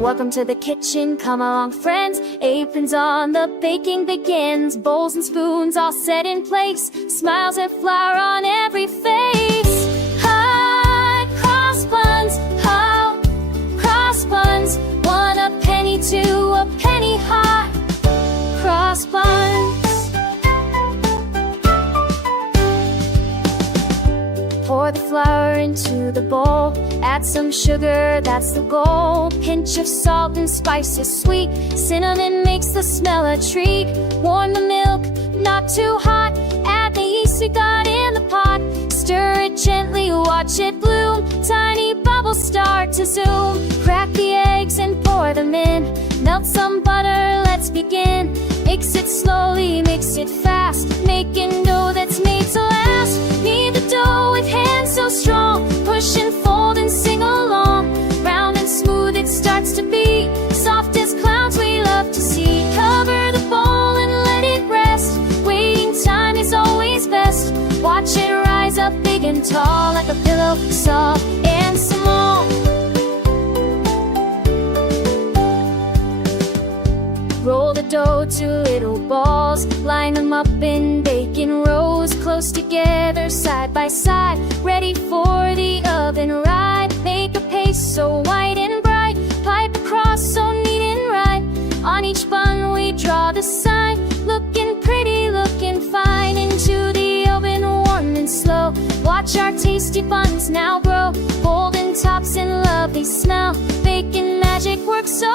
Welcome to the kitchen, come along friends. Aprons on, the baking begins. Bowls and spoons all set in place. Smiles and flour on every face. Hot cross buns, hot cross buns. 1 a penny, 2 a penny, hot cross buns. Pour the flour into the bowl. Add some sugar, that's the goal. Pinch of salt and spices sweet. Cinnamon makes the smell a treat. Warm the milk, not too hot. Add the yeast we got in the pot. Stir it gently, watch it bloom. Tiny bubbles start to zoom. Crack the eggs and pour them in. Melt some butter, let's begin. Mix it slowly, mix it fast. Making dough that's made to last. Knead the dough with hands so strong. Push and fold and sing along. Round and smooth it starts to be. Soft as clouds we love to see. Cover the bowl and let it rest. Waiting time is always best. Watch it rise up big and tall. Like a pillow, soft and small. Roll the dough to little balls. Line them up and bake in rows. Close together, side by side. Ready for the oven ride. Make a paste so white and bright. Pipe across so neat and right. On each bun we draw the sign. Looking pretty, looking fine. Into the oven, warm and slow. Watch our tasty buns now grow. Golden tops and lovely smell. Baking magic works so